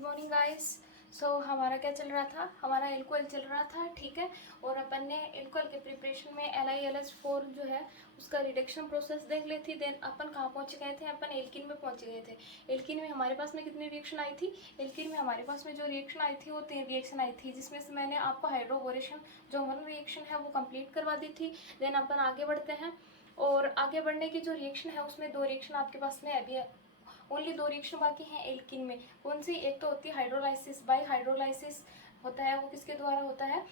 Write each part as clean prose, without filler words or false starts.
Good morning guys. सो हमारा क्या चल रहा था, हमारा एल्कोहल चल रहा था, ठीक है। और अपन ने एल्कोहल के प्रिपरेशन में LiLH4 जो है उसका रिडक्शन प्रोसेस देख ली थी। देन अपन कहाँ पहुँच गए थे, अपन एल्किन में पहुँच गए थे। एल्किन में हमारे पास में कितनी रिएक्शन आई थी, एल्किन में हमारे पास में जो रिएक्शन आई थी वो 3 रिएक्शन आई थी, जिसमें से मैंने आपको हाइड्रोबोरेशन जो 1 रिएक्शन है वो कंप्लीट करवा दी थी। देन अपन आगे बढ़ते हैं, और आगे बढ़ने की जो रिएक्शन है उसमें 2 रिएक्शन आपके पास में अभी ओनली 2 रिएक्शन बाकी हैं एल्किन में। कौन सी, एक तो होती है हाइड्रोलाइसिस बाय हाइड्रोलाइसिस होता है, वो किसके द्वारा होता है,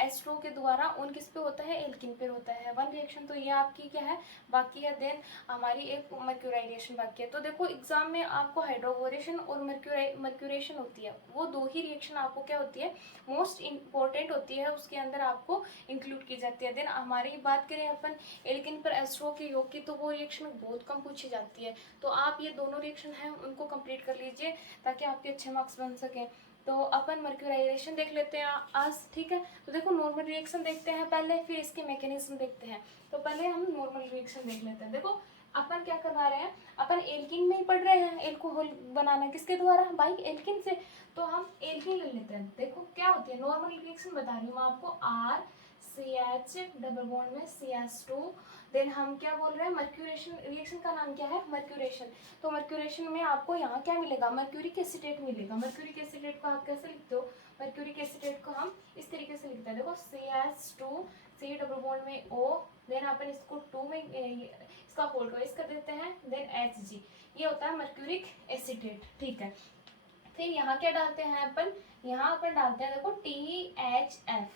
एस्ट्रो के द्वारा। उन किस पे होता है, एल्किन पे होता है। 1 रिएक्शन तो ये आपकी क्या है, बाकी है। देन हमारी एक मर्क्यूराइजेशन बाकी है। तो देखो एग्जाम में आपको हाइड्रोबोरेशन और मर्क्यूरेशन होती है, वो 2 ही रिएक्शन आपको क्या होती है, मोस्ट इंपॉर्टेंट होती है, उसके अंदर आपको इंक्लूड की जाती है। देन हमारी बात करें अपन एल्किन पर एस्ट्रो के योग की, तो वो रिएक्शन बहुत कम पूछी जाती है। तो आप ये दोनों रिएक्शन हैं उनको कंप्लीट कर लीजिए ताकि आपके अच्छे मार्क्स बन सकें। तो अपन मर्क्यूराइजेशन देख लेते हैं आज, ठीक है। तो देखो नॉर्मल रिएक्शन देखते हैं पहले, फिर इसके मैकेनिज्म देखते हैं। तो पहले हम नॉर्मल रिएक्शन देख लेते हैं। देखो अपन क्या करवा रहे हैं, अपन एल्किन में ही पढ़ रहे हैं, एल्कोहल बनाना किसके द्वारा, बाई एल्किन से। तो हम एल्किन ले लेते हैं। देखो क्या होती है नॉर्मल रिएक्शन, बता रही हूँ आपको, RCH डबल बॉन्ड में CH2। देन हम क्या बोल रहे हैं, मर्क्यूरेशन रिएक्शन का नाम क्या है, मर्क्यूरेशन। तो मर्क्यूरेशन में आपको यहाँ क्या मिलेगा, मर्क्यूरिक एसीटेट मिलेगा। मर्क्यूरिक एसीटेट को आप कैसे लिखते हो, मर्क्यूरिक एसीटेट को हम इस तरीके से लिखते हैं। देखो CH2 C डबल बॉन्ड में O, देन अपन इसको 2 में इसका होल्ड वाइज कर देते हैं, देन Hg, ये होता है मर्क्यूरिक एसीटेट, ठीक है। फिर यहाँ क्या डालते हैं अपन, यहाँ अपन डालते हैं देखो THF,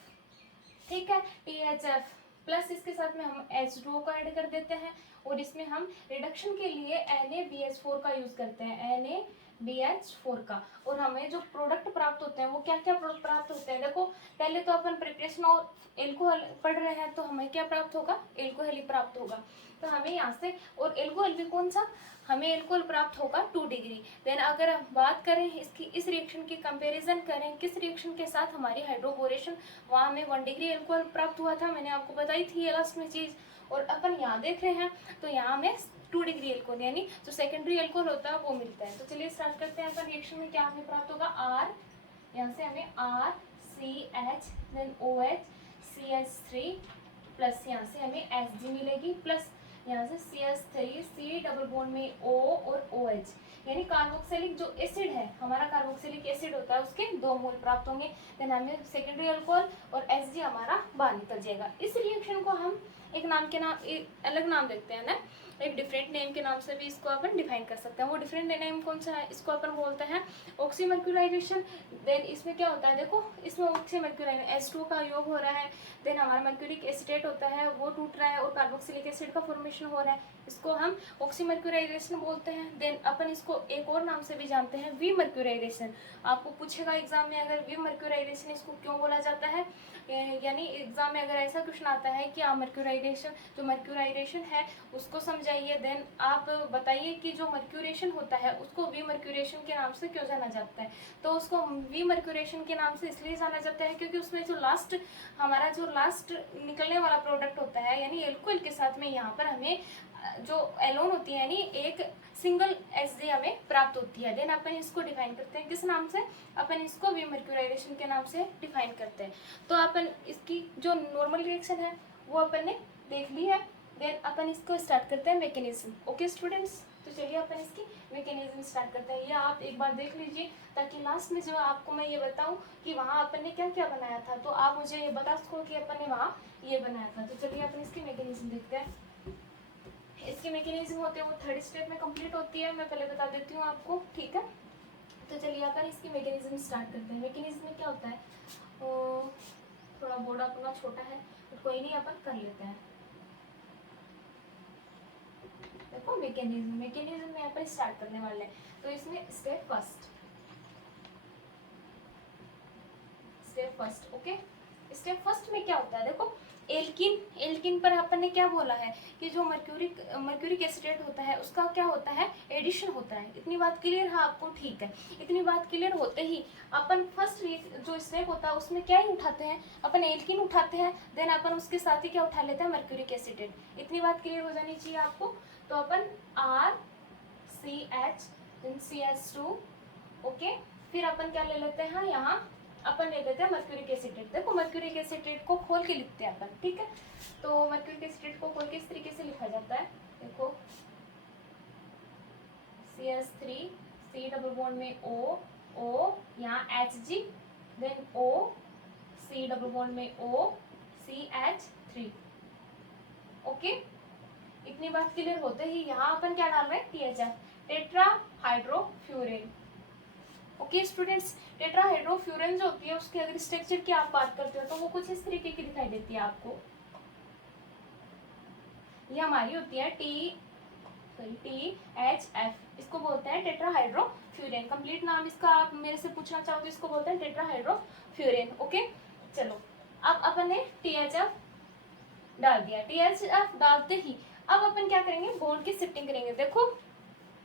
ठीक है, THF प्लस इसके साथ में हम H2O को ऐड कर देते हैं, और इसमें हम रिडक्शन के लिए NaBH4 का यूज करते हैं, NaBH4 का। और हमें जो प्रोडक्ट प्राप्त होते हैं वो क्या क्या प्रोडक्ट प्राप्त होते हैं, देखो पहले तो अपन प्रिपरेशन और एल्कोहल पढ़ रहे हैं, तो हमें क्या प्राप्त होगा, एल्कोहल ही प्राप्त होगा। तो हमें यहाँ से, और एल्कोहल भी कौन सा, हमें एल्कोहल प्राप्त होगा 2 डिग्री। देन अगर हम बात करें इसकी, इस रिएक्शन की कंपैरिजन करें किस रिएक्शन के साथ, हमारी हाइड्रोबोरेशन, वहाँ हमें 1 डिग्री एल्कोहल प्राप्त हुआ था, मैंने आपको बताई थी ये लास्ट में चीज़। और अपन यहाँ देख रहे हैं तो यहाँ हमें 2 डिग्री एल्कोहल यानी जो सेकेंडरी एल्कोहल होता है वो मिलता है। तो चलिए स्टार्ट करते हैं। अपन रिएक्शन में क्या हमें प्राप्त होगा, R, यहाँ से हमें RCH, then OH CH3 plus यहाँ से हमें Hg मिलेगी, प्लस यहाँ से CH3 C डबल बॉन्ड में O और OH, यानी कार्बोक्सिलिक जो एसिड है, हमारा कार्बोक्सिलिक एसिड होता है, उसके 2 मोल प्राप्त होंगे। देन हमें सेकेंडरी अल्कोहल और Hg हमारा बाहर निकल जाएगा। इस रिएक्शन को हम एक नाम के नाम, एक अलग नाम देखते हैं ना, एक डिफरेंट नेम के नाम से भी इसको अपन डिफाइन कर सकते हैं। वो डिफरेंट नेम कौन सा है, इसको अपन बोलते हैं ऑक्सीमर्क्यूराइजेशन। देन इसमें क्या होता है, देखो इसमें ऑक्सीमर्क्यूराइजेशन H2 का योग हो रहा है, देन हमारा मर्क्यूरिक एसिटेट होता है वो टूट रहा है, और कार्बोक्सिलिक एसिड का फॉर्मेशन हो रहा है, इसको हम ऑक्सीमर्क्यूराइजेशन बोलते हैं। देन अपन इसको एक और नाम से भी जानते हैं, वी मर्क्यूराइजेशन। आपको पूछेगा एग्जाम में, अगर वी मर्क्यूराइजेशन इसको क्यों बोला जाता है, यानी एग्जाम में अगर ऐसा क्वेश्चन आता है कि आप मर्क्यूराइजेशन, जो मर्क्यूराइजेशन है उसको समझाइए, देन आप बताइए कि जो मर्क्यूरेशन होता है उसको वी मर्क्यूरेशन के नाम से क्यों जाना जाता है। तो उसको वी मर्क्यूरेशन के नाम से इसलिए जाना जाता है क्योंकि उसमें जो लास्ट, हमारा जो लास्ट निकलने वाला प्रोडक्ट होता है, यानी एल्कोहल के साथ में यहाँ पर हमें जो एलोन होती है, यानी एक सिंगल Hg हमें प्राप्त होती है। देन अपन इसको डिफाइन करते हैं किस नाम से, अपन इसको वी मर्क्यूराइजेशन के नाम से डिफाइन करते हैं। तो अपन इसकी जो नॉर्मल रिएक्शन है वो अपन ने देख ली है। देन अपन इसको स्टार्ट करते हैं मैकेनिज्म। ओके स्टूडेंट्स, तो चलिए अपन इसकी मैकेनिज्म स्टार्ट करते हैं। ये आप एक बार देख लीजिए ताकि लास्ट में जो आपको मैं ये बताऊं कि वहाँ अपन ने क्या क्या बनाया था, तो आप मुझे ये बता सको कि अपन ने वहाँ ये बनाया था। तो चलिए अपन इसकी मैकेनिज्म देखते हैं। इसकी मैकेनिज्म होते हैं वो 3rd स्टेप में कंप्लीट होती है, मैं पहले बता देती हूँ आपको, ठीक है। तो चलिए अपन इसकी मैकेनिज्म स्टार्ट करते हैं। मैकेनिज्म में क्या होता है, थोड़ा बोर्ड अपना छोटा है तो कोई नहीं, अपन कर लेते हैं। देखो मैकेनिज्म में अपन स्टार्ट करने वाले हैं। तो इसमें step first, okay. Step first में क्या होता है, देखो एल्किन पर अपन ने क्या बोला है कि जो मर्क्यूरिक एसिडेट होता है उसका क्या होता है, एडिशन होता है। इतनी बात क्लियर है आपको, ठीक है। इतनी बात क्लियर होते ही अपन फर्स्ट जो स्टेप होता है उसमें क्या ही उठाते हैं, अपन एल्किन उठाते हैं, देन अपन उसके साथ ही क्या उठा लेते हैं, मर्क्यूरिक एसिडेट। इतनी बात क्लियर हो जानी चाहिए आपको। तो अपन RCH CH2, ओके, फिर अपन क्या ले लेते हैं, यहाँ अपन ले लेते हैं मर्क्यूरिक एसिटेट। देखो मर्क्यूरिक एसिटेट को खोल के लिखते हैं अपन, ठीक है। तो मर्क्यूरिक एसिटेट को खोल के इस तरीके से लिखा जाता है, देखो CH3, C डबल बॉन्ड में O, O यहाँ Hg, then O, C double bond में O, CH3। ओके, इतनी बात क्लियर होते ही यहाँ अपन क्या डाल रहे हैं, THF, tetra hydrofuran. Okay students, tetra hydrofuran जो होती है उसके अगर स्ट्रक्चर की आप बात करते हो तो वो कुछ इस तरीके की दिखाई देती है आपको। ये हमारी होती है THF, इसको बोलते हैं टेट्रा हाइड्रोफ्यूरेन। कंप्लीट नाम इसका आप मेरे से पूछना चाहो तो इसको बोलते हैं टेट्रा हाइड्रोफ्यूरेन। ओके चलो, अब अपन ने THF डाल दिया। THF डालते ही अब अपन क्या करेंगे, बॉन्ड की शिफ्टिंग करेंगे। देखो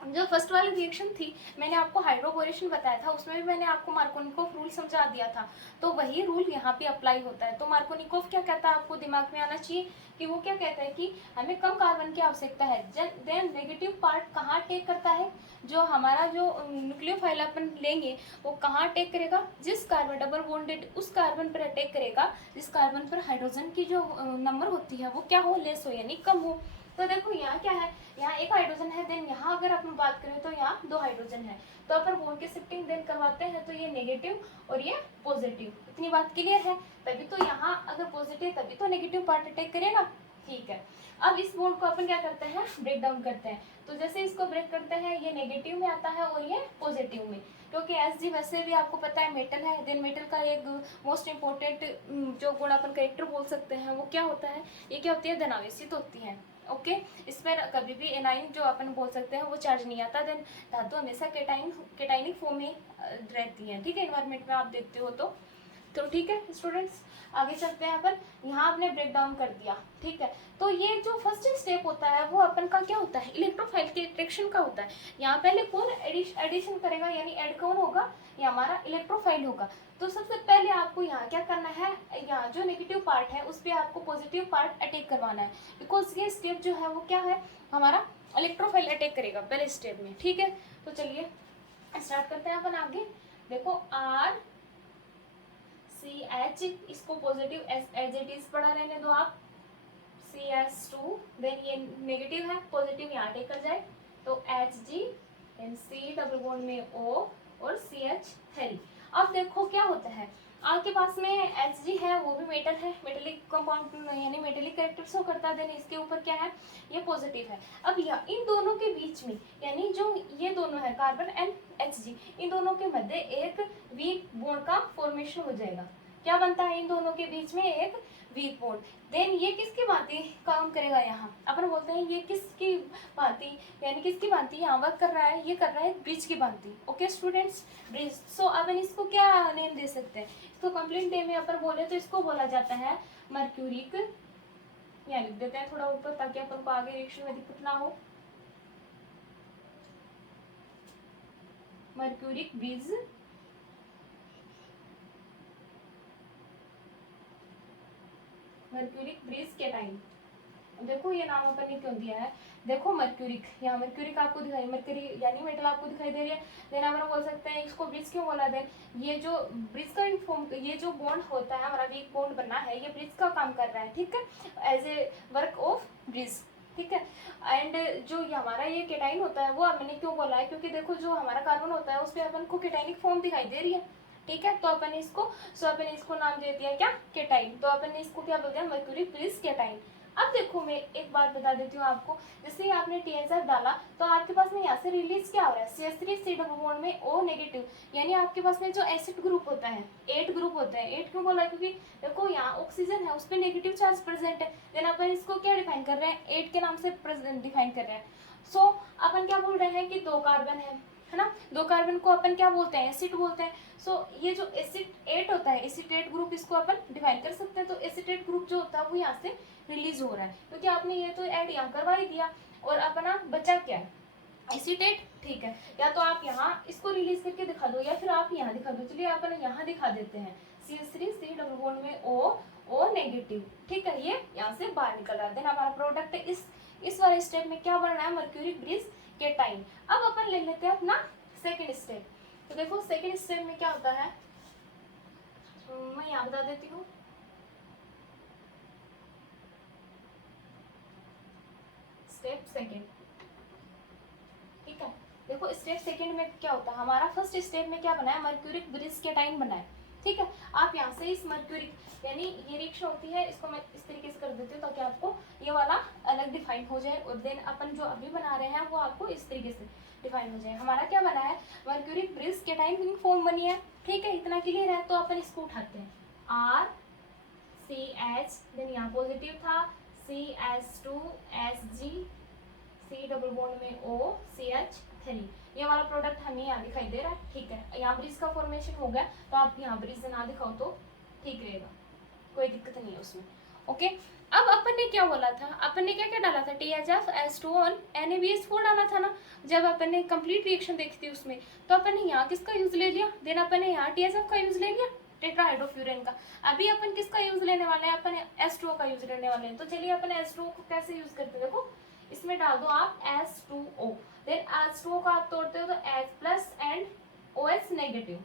जो फर्स्ट वाली रिएक्शन थी मैंने आपको हाइड्रोबोरेशन बताया था, उसमें भी मैंने आपको मार्कोनिकोव रूल समझा दिया था, तो वही रूल यहाँ पे अप्लाई होता है। तो मार्कोनिकोव क्या कहता है, आपको दिमाग में आना चाहिए कि वो क्या कहता है कि हमें कम कार्बन की आवश्यकता है। देन नेगेटिव पार्ट कहाँ टेक करता है, जो हमारा जो न्यूक्लियोफाइल अपन लेंगे वो कहाँ अटैक करेगा, जिस कार्बन डबल बॉन्डेड उस कार्बन पर अटैक करेगा जिस कार्बन पर हाइड्रोजन की जो नंबर होती है वो क्या हो, लेस हो यानी कम हो। तो देखो यहाँ क्या है, यहाँ एक हाइड्रोजन है, देन यहाँ अगर अपन बात करें तो यहाँ 2 हाइड्रोजन है, तो अपन बॉन्ड की शिफ्टिंग देन करवाते हैं तो ये नेगेटिव और ये पॉजिटिव। इतनी बात क्लियर है, तभी तो यहाँ अगर पॉजिटिव तभी तो नेगेटिव पार्ट अटैक करेगा, ठीक है। अब इस बॉन्ड को अपन क्या करते हैं, ब्रेक डाउन करते हैं। तो जैसे इसको ब्रेक करते हैं ये नेगेटिव में आता है और ये पॉजिटिव में, क्योंकि Hg वैसे भी आपको पता है मेटल है। देन मेटल का एक मोस्ट इम्पोर्टेंट जो गुण अपन कैरेक्टर बोल सकते हैं वो क्या होता है, ये क्या होती है, धनावेशित होती है। ओके इस पर कभी भी एनाइन जो अपन बोल सकते हैं वो चार्ज नहीं आता। देन धातु हमेशा केटाइनिक फॉर्म में रहती है, ठीक है, एनवायरमेंट में आप देखते हो तो ठीक है स्टूडेंट्स, आगे चलते हैं अपन। यहाँ आपने ब्रेक डाउन कर दिया, ठीक है। तो ये जो फर्स्ट स्टेप होता है वो अपन का क्या होता है, इलेक्ट्रोफाइल के अट्रैक्शन का होता है। यहाँ पहले कौन एडिशन करेगा यानी ऐड कौन होगा, ये हमारा इलेक्ट्रोफाइल होगा। तो सबसे पहले आपको यहाँ क्या करना है, यहाँ जो नेगेटिव पार्ट है उस पर आपको पॉजिटिव पार्ट अटैक करवाना है, बिकॉज ये स्टेप जो है वो क्या है, हमारा इलेक्ट्रोफाइल अटैक करेगा पहले स्टेप में, ठीक है। तो चलिए स्टार्ट करते हैं अपन आगे। देखो RCH, इसको पॉजिटिव एज इट इज पढ़ा रहने दो आप, CH2, देन ये नेगेटिव है, पॉजिटिव यहाँ टेक कर जाए तो Hg, then C double bond में O और CH3। अब देखो क्या होता है, आपके पास में Hg है वो भी मेटल है, मेटेलिक कंपाउंड यानी मेटेलिक कैरेक्टर शो करता है। देन इसके ऊपर क्या है, ये पॉजिटिव है। अब इन दोनों के बीच में यानी जो ये दोनों है कार्बन एंड Hg, इन दोनों के मध्य एक वीक बॉन्ड का फॉर्मेशन हो जाएगा। क्या बनता है, इन दोनों के बीच में एक वीक बॉन्ड। देन ये किसकी भांति काम करेगा, यहाँ अपन बोलते हैं ये किसकी भांति यानी किसकी भांति यहाँ वर्क कर रहा है, ये कर रहा है ब्रिज की भांति। Okay students, bridge. सो अपन इसको क्या नेम दे सकते हैं, इसको कंप्लीट नेम में अपन बोले तो इसको बोला जाता है मर्क्यूरिक, यहाँ लिख देते हैं थोड़ा ऊपर ताकि अपन को आगे रिएक्शन में दिक्कत ना हो, mercuric bridge, mercuric bridge cation. देखो ये नाम अपन ने क्यों दिया है, देखो मर्क्यूरिक, यहाँ मर्क्यूरिक आपको दिखाई, मर्क्यूरी यानी मेटल आपको दिखाई दे रही है। देन अपन बोल सकते हैं इसको ब्रिज क्यों बोला, देन ये जो ब्रिज का फॉर्म, ये जो बॉन्ड होता है हमारा वीक बॉन्ड बनना है, ये ब्रिज का काम कर रहा है, ठीक है, as a work of bridge, ठीक है। एंड जो हमारा ये केटाइन होता है वो मैंने क्यों बोला है, क्योंकि देखो जो हमारा कार्बन होता है उस पर अपन को केटाइनिक फॉर्म दिखाई दे रही है, ठीक है। तो अपन इसको नाम दे दिया क्या, केटाइन। तो अपन ने इसको क्या बोल दिया, मर्क्यूरी ब्रिज केटाइन। अब देखो मैं एक बात बता देती हूँ आपको, जैसे ही आपने THF डाला तो आपके पास में यहाँ से रिलीज क्या हो रहा है, CH3 C डबल बॉन्ड में O नेगेटिव, यानी आपके पास में जो एसिड ग्रुप होता है 8 ग्रुप होता है। 8 क्यों बोला, क्योंकि देखो यहाँ ऑक्सीजन है उस पर नेगेटिव चार्ज प्रेजेंट है। देन अपन इसको क्या डिफाइन कर रहे हैं, 8 के नाम से डिफाइन कर रहे हैं। सो अपन क्या बोल रहे हैं कि 2 कार्बन है ना, 2 कार्बन को अपन क्या बोलते हैं, एसिड बोलते हैं। सो ये जो एसिटेट होता है, एसिटेट ग्रुप, इसको अपन डिफाइन कर सकते हैं। तो एसिटेट ग्रुप जो होता है वो यहाँ से रिलीज हो रहा है, क्योंकि आपने ये तो ऐड यहाँ करवा ही दिया। और अपना बचा क्या है, एसिटेट, ठीक है। या तो आप यहाँ इसको रिलीज करके दिखा दो या फिर आप यहाँ दिखा दो। चलिए अपन यहाँ दिखा देते हैं, CH3 C डबल बॉन्ड में O नेगेटिव, ठीक है, ये यहाँ से बाहर निकल रहा है। देन हमारा प्रोडक्ट इस वाले स्टेप में क्या बन रहा है, मर्क्यूरिक ब्रिज केटाइन। अब अपन ले लेते हैं अपना सेकेंड स्टेप। तो देखो सेकेंड स्टेप में क्या होता है, मैं यहाँ बता देती हूँ। स्टेप सेकेंड, ठीक है। देखो स्टेप सेकेंड में क्या होता है, हमारा फर्स्ट स्टेप में क्या बना है, मर्क्यूरिक ब्रिज केटाइन बना है, ठीक है। आप यहाँ से इस मर्क्यूरिक यानी ये रिएक्शन होती है, इसको मैं इस तरीके से कर देती हूँ ताकि आपको ये वाला अलग डिफाइन हो जाए, और देन अपन जो अभी बना रहे हैं वो आपको इस तरीके से डिफाइन हो जाए। हमारा क्या बना है, mercuric bridge cation ring form बनी है, ठीक है। इतना क्लियर है। तो अपन इसको उठाते हैं, आर सी एच, देन यहाँ पॉजिटिव था C H two H G, C double bond में ओ सी एच थ्री, ये वाला प्रोडक्ट हमें यहाँ दिखाई दे रहा है, ठीक है। यहाँ ब्रिज का फॉर्मेशन हो गया, तो आप यहाँ ब्रिज ना दिखाओ तो ठीक रहेगा, कोई दिक्कत नहीं है उसमें, ओके। अब अपन ने क्या बोला था, अपन ने क्या क्या डाला था, THF NaBH4 डाला था ना, जब अपन ने कंप्लीट रिएक्शन देखी थी उसमें। तो अपन ने यहाँ किसका यूज ले लिया, देन अपन ने यहाँ THF का यूज ले लिया, टेट्राहाइड्रोफ्यूरेन का। अभी अपन किसका यूज लेने वाले हैं, अपन H2O का यूज लेने वाले हैं। तो चलिए अपन H2O को कैसे यूज करते हैं, देखो इसमें डाल दो आप H2O, देन H2O का आप तोड़ते हो तो H+ एंड OH नेगेटिव।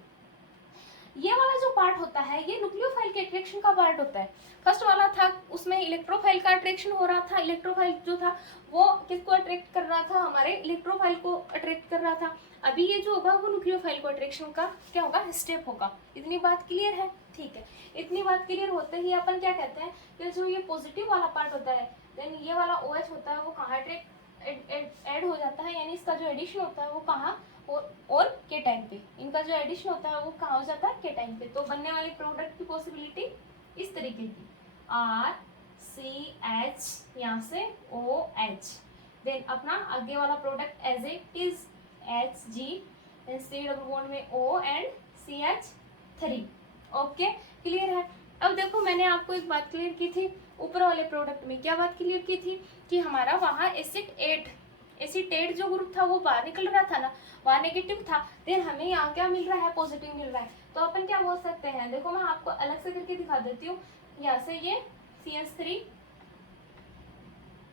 ये वाला जो पार्ट होता है ये न्यूक्लियोफाइल के अट्रैक्शन का पार्ट होता है। फर्स्ट वाला था उसमें इलेक्ट्रोफाइल का अट्रैक्शन हो रहा था, इलेक्ट्रोफाइल जो था वो किसको अट्रैक्ट कर रहा था, हमारे इलेक्ट्रोफाइल को अट्रैक्ट कर रहा था। अभी ये जो होगा वो न्यूक्लियोफाइल को अट्रैक्शन का क्या होगा, स्टेप होगा। इतनी बात क्लियर है, ठीक है। इतनी बात क्लियर होते ही अपन क्या कहते हैं कि जो ये पॉजिटिव वाला पार्ट होता है, देन ये वाला OH होता है वो कहाँ ऐड हो जाता है, यानी इसका जो एडिशन होता है वो कहाँ, और के टाइम पे इनका जो एडिशन होता है वो कहाँ हो जाता है, के टाइम पे। तो बनने वाले प्रोडक्ट की पॉसिबिलिटी इस तरीके की, RCH यहाँ से OH, देन अपना आगे वाला product as it is HG, C double bond में O and CH3, okay clear है। अब देखो मैंने आपको एक बात क्लियर की थी ऊपर वाले प्रोडक्ट में, क्या बात क्लियर की थी कि हमारा वहाँ एसिटेट जो ग्रुप था वो बाहर निकल रहा था ना, वहाँ नेगेटिव था, देन हमें यहाँ क्या मिल रहा है, पॉजिटिव मिल रहा है। तो अपन क्या बोल सकते हैं, देखो मैं आपको अलग से करके दिखा देती हूँ। यहाँ से ये CH3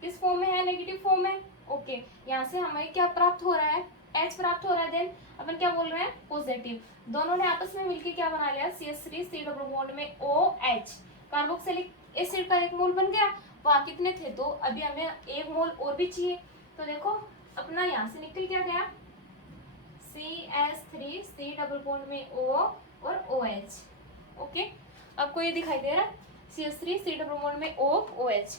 किस फॉर्म में है, नेगेटिव फॉर्म में, ओके। यहाँ से हमें क्या प्राप्त हो रहा है, H प्राप्त हो रहा है, देन अपन क्या बोल रहे हैं, पॉजिटिव। दोनों ने आपस में मिलकर क्या बना लिया, CH3 C डबल बॉन्ड में OH, कार्बोक्सिलिक एसिड का एक मोल बन गया। वहाँ कितने थे, तो अभी हमें एक मोल और भी चाहिए। तो देखो अपना यहाँ से निकल क्या गया, CH3 C डबल बॉन्ड में O और OH, ओके। आपको ये दिखाई दे रहा है CH3 C डबल बॉन्ड में O OH,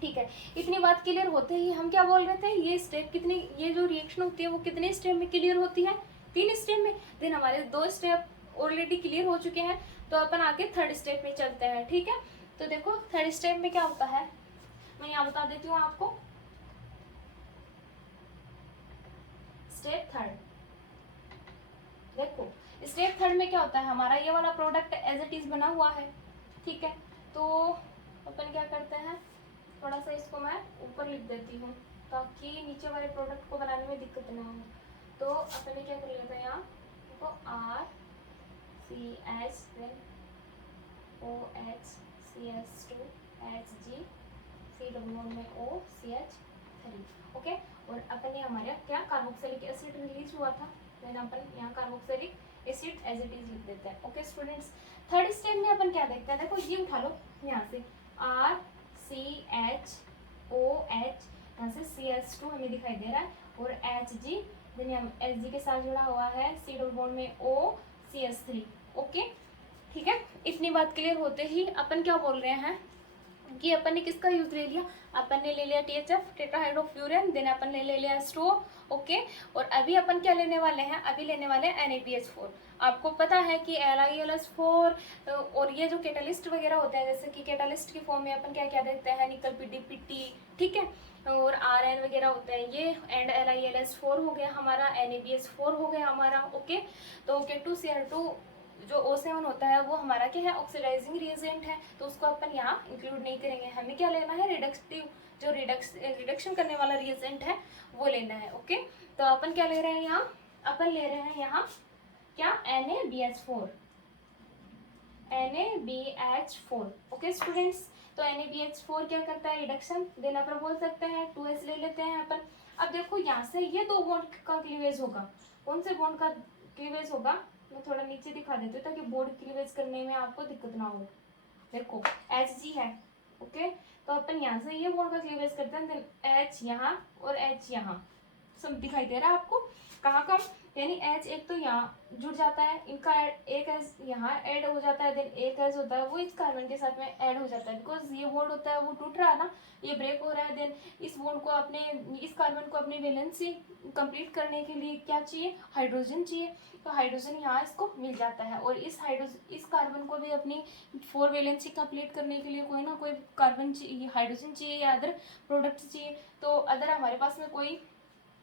ठीक है। इतनी बात क्लियर होते ही हम क्या बोल रहे थे, ये स्टेप कितने, ये जो रिएक्शन होती है वो कितने स्टेप में क्लियर होती है, 3 स्टेप में। देन हमारे 2 स्टेप ऑलरेडी क्लियर हो चुके हैं, तो अपन आगे थर्ड स्टेप में चलते हैं, ठीक है। तो देखो थर्ड स्टेप में क्या होता है, मैं यहाँ बता देती हूँ आपको। स्टेप थर्ड, देखो स्टेप थर्ड में क्या होता है, हमारा ये वाला प्रोडक्ट एज इट इज बना हुआ है, ठीक है। तो अपन क्या करते हैं, थोड़ा सा इसको मैं ऊपर लिख देती हूँ ताकि नीचे वाले प्रोडक्ट को बनाने में दिक्कत ना हो। तो अपन ने क्या कर लिया था यहाँ, देखो RCH OH CH2 HG C double bond में O CH3, ओके। और अपन ने हमारे क्या कार्बोक्सिलिक एसिड रिलीज हुआ था, देन अपन यहाँ carboxylic acid as it is लिख देते हैं, ओके स्टूडेंट्स। थर्ड स्टेप में अपन क्या देखते हैं, देखो ये उठा लो यहाँ से RCH OH, यहाँ से CH2 हमें दिखाई दे रहा है, और HG, देन हम HG के साथ जुड़ा हुआ है C डबल बॉन्ड में O CH3, ओके ठीक है। इतनी बात क्लियर होते ही अपन क्या बोल रहे हैं कि अपन ने किसका यूज ले लिया, अपन ने ले लिया THF टेट्राहाइड्रोफ्यूरेन, देन अपन ने ले लिया H2O, ओके। और अभी अपन क्या लेने वाले हैं, अभी लेने वाले हैं NaBH4। आपको पता है कि LiLS4 और ये जो कैटालिस्ट वगैरह होते हैं, जैसे कि कैटालिस्ट की फॉर्म में अपन क्या क्या देखते हैं, निकल PDPT, ठीक है, और RN वगैरह होते हैं ये, एंड LiLS4 हो गया हमारा, NaBH4 हो गया हमारा, ओके। तो K2Cl2 जो O7 होता है वो हमारा क्या है, ऑक्सीडाइजिंग रिएजेंट है, तो उसको अपन यहाँ इंक्लूड नहीं करेंगे। हमें क्या लेना है, रिडक्टिव जो रिडक्शन करने वाला रिएजेंट है वो लेना है, ओके। तो अपन क्या ले रहे हैं यहाँ, अपन ले रहे हैं यहाँ क्या, NaBH4, ओके स्टूडेंट्स। तो NaBH4 क्या करता है, रिडक्शन, देन अपन बोल सकते हैं 2S ले लेते हैं अपन। अब देखो यहाँ से ये 2 बॉन्ड का क्लीवेज होगा, कौन से बॉन्ड का क्लीवेज होगा, मैं थोड़ा नीचे दिखा देती हूँ ताकि बोर्ड क्लीवेज करने में आपको दिक्कत ना हो। देखो Hg है, ओके, तो अपन यहाँ से ये बोर्ड का क्लीवेज करते हैं, देन H यहाँ और H यहाँ, सब दिखाई दे रहा है आपको। कहाँ कम, यानी H एक तो यहाँ जुड़ जाता है, इनका एक H यहाँ ऐड हो जाता है, देन एक H होता है वो इस कार्बन के साथ में ऐड हो जाता है, बिकॉज ये बॉन्ड होता है वो टूट रहा है ना, ये ब्रेक हो रहा है। देन इस बॉन्ड को अपने, इस कार्बन को अपनी वैलेंसी कंप्लीट करने के लिए क्या चाहिए, हाइड्रोजन चाहिए, तो हाइड्रोजन यहाँ इसको मिल जाता है। और इस कार्बन को भी अपनी 4 वैलेंसी कंप्लीट करने के लिए कोई ना कोई कार्बन चाहिए, हाइड्रोजन चाहिए या अदर प्रोडक्ट चाहिए। तो अदर हमारे पास में कोई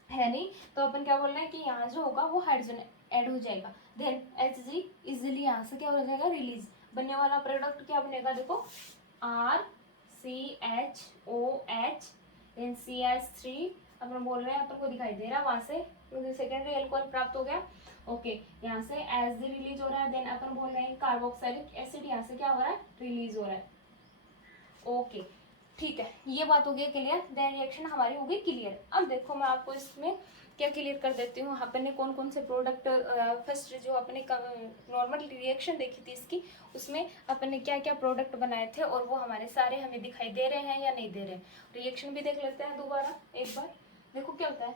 है नहीं, तो अपन क्या बोल रहे हैं कि यहाँ जो होगा वो हाइड्रोजन ऐड हो जाएगा। देन Hg इजिली यहाँ से क्या हो जाएगा, रिलीज, बनने वाला प्रोडक्ट क्या बनेगा, देखो RCHOH देन CH3, अपन बोल रहे हैं, अपन को दिखाई दे रहा है वहां से सेकेंडरी अल्कोहल प्राप्त हो गया। ओके, यहाँ से Hg रिलीज हो रहा है, देन अपन बोल रहे हैं कार्बोक्सिलिक एसिड यहाँ से क्या हो रहा है, रिलीज हो रहा है। ओके ठीक है, ये बात हो गई क्लियर, देन रिएक्शन हमारी हो गई क्लियर। अब देखो मैं आपको इसमें क्या क्लियर कर देती हूँ, अपन ने कौन कौन से प्रोडक्ट, फर्स्ट जो अपने नॉर्मल रिएक्शन देखी थी इसकी, उसमें अपन ने क्या क्या प्रोडक्ट बनाए थे और वो हमारे सारे हमें दिखाई दे रहे हैं या नहीं दे रहे। रिएक्शन भी देख लेते हैं दोबारा एक बार। देखो क्या होता है,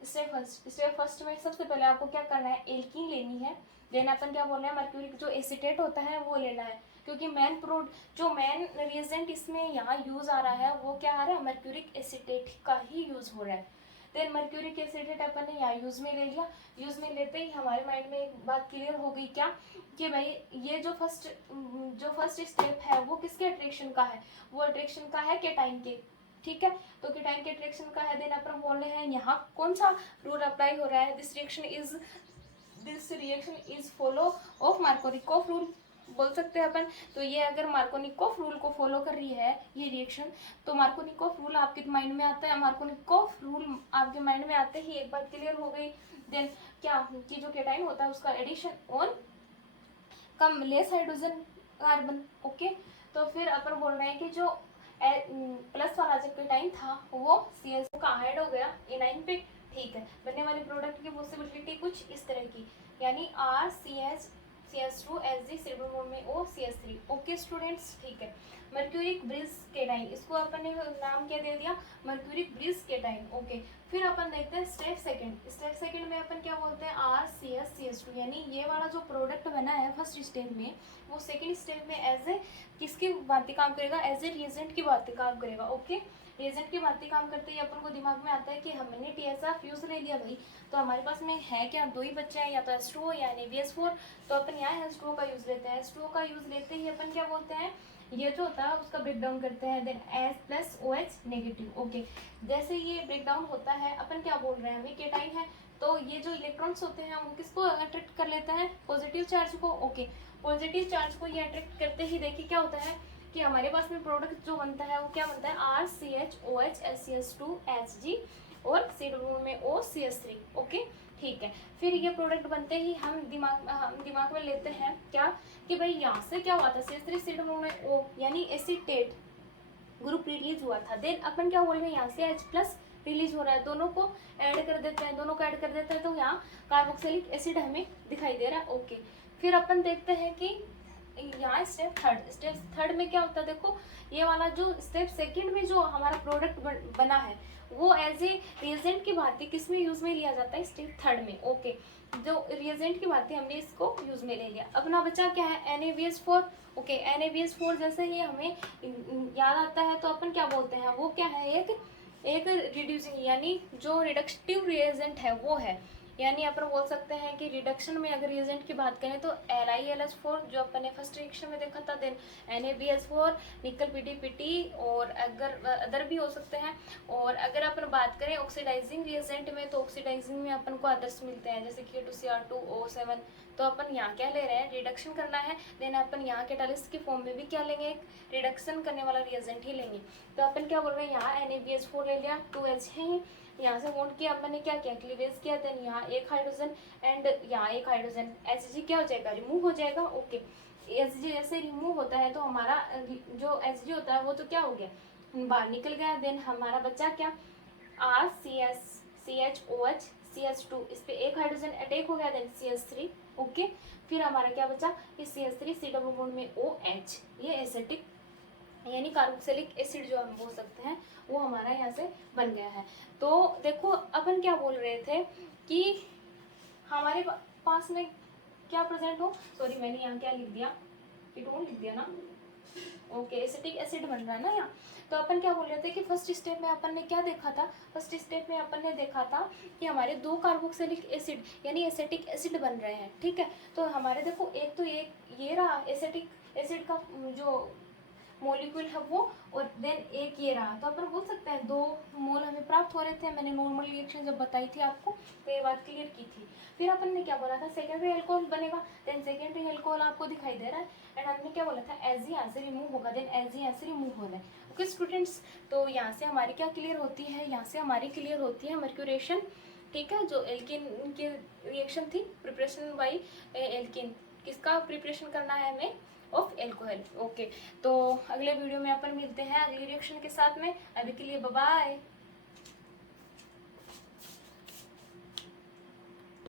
स्टेप फर्स्ट में सबसे पहले आपको क्या करना है, एल्कीन लेनी है। देन अपन क्या बोल रहे हैं, मर्क्यूरिक जो एसीटेट होता है वो लेना है, क्योंकि जो मेन रिएजेंट इसमें यहाँ यूज आ रहा है वो क्या आ रहा है, मर्क्यूरिक एसीटेट का ही यूज हो रहा है। देन मर्क्यूरिक एसीटेट अपन ने यहाँ यूज में ले लिया। यूज में लेते ही हमारे माइंड में एक बात क्लियर हो गई, क्या कि भाई ये जो फर्स्ट स्टेप है वो किसके अट्रैक्शन का है, वो अट्रैक्शन का है केटाइन के, ठीक है, तो केटाइन के अट्रैक्शन का है। देन अपन बोल रहे हैं यहाँ कौन सा रूल अप्लाई हो रहा है, this reaction is follow of Markovnikov rule बोल सकते हैं अपन। तो ये अगर मार्कोनिकोफ रूल को फॉलो कर रही है ये रिएक्शन, तो मार्कोनिकोफ रूल आपके माइंड में आता है, मार्कोनिकोफ रूल आपके माइंड में आते ही एक बात क्लियर हो गई। देन क्या कि जो केटाइन होता है उसका addition on come less hydrogen carbon, okay. तो फिर अपन बोल रहे हैं कि जो प्लस वाला जो केटाइन था वो CH का ऐड हो गया एनाइन पे, ठीक है। बनने वाले प्रोडक्ट की पॉसिबिलिटी कुछ इस तरह की, यानी CH2 Hg सिल्वर में O CH3, ओके स्टूडेंट्स, ठीक है। मर्क्यूरिक ब्रिज केटाइन, इसको अपन ने नाम क्या दे दिया, मर्क्यूरिक ब्रिज केटाइन, ओके। फिर अपन देखते हैं स्टेप सेकंड में अपन क्या बोलते हैं, RCH2, यानी ये वाला जो प्रोडक्ट बना है फर्स्ट स्टेप में, वो सेकंड स्टेप में एज ए किसकी भांति काम करेगा, एज ए रिएजेंट की भांति काम करेगा, ओके। रिएजेंट की भांति काम करते ही अपन को दिमाग में आता है कि हमने TSR फ्यूज ले लिया भाई, तो हमारे पास में है क्या, दो ही बच्चे हैं, या तो H2O या NaBH4, तो अपन यहाँ H2O का यूज लेते हैं। H2O का यूज लेते ही अपन क्या बोलते हैं, ये जो होता है उसका ब्रेक डाउन करते हैं, देन H+OH नेगेटिव, ओके। जैसे ये ब्रेक डाउन होता है अपन क्या बोल रहे हैं, अभी केटाइन है, तो ये जो इलेक्ट्रॉन्स होते हैं वो किसको अट्रैक्ट कर लेते हैं, पॉजिटिव चार्ज को, ओके। पॉजिटिव चार्ज को ये अट्रैक्ट करते ही देखिए क्या होता है कि हमारे पास में प्रोडक्ट जो बनता है वो क्या बनता है, RCHOH HCH2 Hg और सिल्वर में O CH3, ओके, ठीक है। फिर ये प्रोडक्ट बनते ही हम दिमाग में लेते हैं क्या कि भाई यहाँ से क्या हुआ था, CH3 सिल्वर में O यानी एसीटेट ग्रुप रिलीज हुआ था। देन अपन क्या बोल रहे हैं, यहाँ से H+ रिलीज हो रहा है, दोनों को ऐड कर देते हैं, तो यहाँ कार्बोक्सिलिक एसिड हमें दिखाई दे रहा है, ओके। फिर अपन देखते हैं कि यहाँ स्टेप थर्ड में क्या होता है, देखो ये वाला जो स्टेप सेकंड में जो हमारा प्रोडक्ट बना है वो एज ए रिएजेंट की भांति किस में यूज में लिया जाता है, स्टेप थर्ड में, ओके। जो रिएजेंट की भांति हमने इसको यूज में ले लिया। अपना बचा क्या है, NaBH4, ओके। NaBH4 जैसे ही हमें याद आता है तो अपन क्या बोलते हैं, वो क्या है, एक रिड्यूसिंग, यानी जो रिडक्टिव रिएजेंट है वो है, यानी अपन बोल सकते हैं कि रिडक्शन में अगर रिएजेंट की बात करें तो LiLH4 जो अपन ने फर्स्ट रिएक्शन में देखा था, देन NaBH4, निकल PDPT, और अगर अदर भी हो सकते हैं। और अगर अपन बात करें ऑक्सीडाइजिंग रिएजेंट में, तो ऑक्सीडाइजिंग में अपन को अदर्स मिलते हैं जैसे K2Cr2O7, तो अपन यहाँ क्या ले रहे हैं, रिडक्शन करना है। देन अपन यहाँ कैटालिस्ट की फॉर्म में भी क्या लेंगे, एक रिडक्शन करने वाला रिएजेंट ही लेंगे। तो अपन क्या बोल रहे हैं, यहाँ NaBH4 ले लिया, 2H है, यहाँ से बॉन्ड किया अपन ने, क्या किया, क्लीवेज किया। देन यहाँ एक हाइड्रोजन एंड यहाँ एक हाइड्रोजन, Hg क्या हो जाएगा, रिमूव हो जाएगा, ओके। Hg जैसे रिमूव होता है तो हमारा जो Hg होता है वो तो क्या हो गया, बाहर निकल गया। देन हमारा बच्चा क्या, RCHOH CH2, इस पे एक हाइड्रोजन अटैक हो गया, देन CH3, ओके। फिर हमारा क्या बचा, कि CH3 C डबल बॉन्ड में OH, ये एसिटिक यानी कार्बोक्सिलिक एसिड जो हम बोल सकते हैं वो हमारा यहाँ से बन गया है। तो देखो अपन क्या बोल रहे थे कि हमारे पास में क्या प्रेजेंट हो, सॉरी मैंने यहाँ क्या लिख दिया, कीटोन लिख दिया ना, ओके, एसिटिक एसिड बन रहा है ना यहाँ। तो अपन क्या बोल रहे थे कि फर्स्ट स्टेप में अपन ने क्या देखा था, फर्स्ट स्टेप में अपन ने देखा था कि हमारे 2 कार्बोक्सिलिक एसिड यानी एसिटिक एसिड बन रहे हैं, ठीक है। तो हमारे देखो एक तो ये रहा एसिटिक एसिड का जो मॉलिक्यूल है वो, और देन एक ये रहा, तो अपन बोल सकते हैं 2 मोल हमें प्राप्त हो रहे थे। मैंने नॉर्मल रिएक्शन जब बताई थी आपको तो ये बात क्लियर की थी। फिर अपन ने क्या बोला था, सेकेंडरी अल्कोहल बनेगा, देन सेकेंडरी अल्कोहल आपको दिखाई दे रहा है, एंड हमने क्या बोला था, एज ही यहाँ से रिमूव होगा, देन एज ही यहाँ से रिमूव हो रहा है, ओके स्टूडेंट्स। तो यहाँ से हमारी क्या क्लियर होती है, यहाँ से हमारी क्लियर होती है मर्क्यूरेशन, ठीक है, जो एल्किन की रिएक्शन थी, प्रिपरेशन बाई एल्किन, किसका प्रिपरेशन करना है हमें, ऑफ एल्कोहल, ओके। तो अगले वीडियो में अपन मिलते हैं अगली रिएक्शन के साथ में, अभी के लिए बाय बाय।